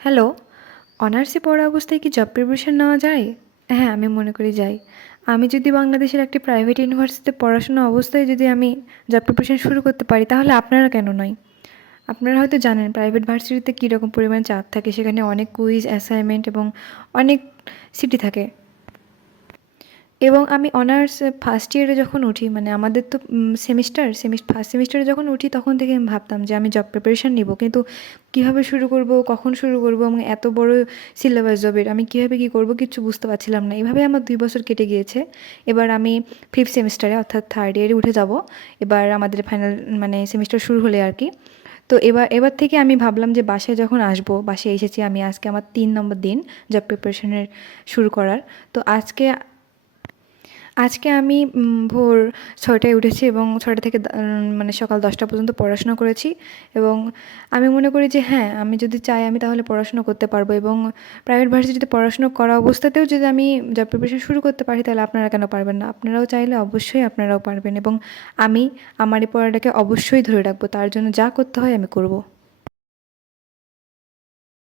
Hello, অনার্সে পড়া অবস্থায় কি জব প্রিপারেশন নেওয়া যায়? হ্যাঁ, আমি মনে করি যায়। আমি যদি বাংলাদেশের একটি প্রাইভেট ইউনিভার্সিটিতে পড়াশোনা অবস্থায় যদি আমি জব প্রিপারেশন শুরু করতে পারি, তাহলে আপনারা কেন নয়? আপনারা হয়তো জানেন প্রাইভেট ভার্সিটিতে কীরকম পরিমাণ চাপ থাকে, সেখানে অনেক কুইজ, অ্যাসাইনমেন্ট এবং অনেক সিটি থাকে। এবং আমি অনার্স ফার্স্ট ইয়ারে যখন উঠি, মানে আমাদের তো ফার্স্ট সেমিস্টারে যখন উঠি তখন থেকে আমি ভাবতাম যে আমি জব প্রিপারেশন নিব, কিন্তু কীভাবে শুরু করব, কখন শুরু করব এবং এত বড় সিলেবাস জবের আমি কীভাবে কী করব কিচ্ছু বুঝতে পারছিলাম না। এভাবে আমার 2 বছর কেটে গিয়েছে। এবার আমি ফিফথ সেমিস্টারে অর্থাৎ থার্ড ইয়ারে উঠে যাব। এবার আমাদের ফাইনাল মানে সেমিস্টার শুরু হলে আর কি। তো এবার থেকে আমি ভাবলাম যে বাসায় যখন আসবো, বাসায় এসেছি আমি, আজকে আমার 3 নম্বর দিন জব প্রিপারেশনের শুরু করার। তো আজকে আমি ভোর 6টায় উঠেছি এবং 6টা থেকে মানে সকাল 10টা পর্যন্ত পড়াশোনা করেছি। এবং আমি মনে করি যে হ্যাঁ, আমি যদি চাই আমি তাহলে পড়াশোনা করতে পারবো। এবং প্রাইভেট ভার্সিটিতে পড়াশোনা করা অবস্থাতেও যদি আমি জব প্রিপারেশন শুরু করতে পারি, তাহলে আপনারা কেন পারবেন না? আপনারাও চাইলে অবশ্যই আপনারাও পারবেন। এবং আমি আমার এই পড়াটাকে অবশ্যই ধরে রাখবো। তার জন্য যা করতে হয় আমি করব।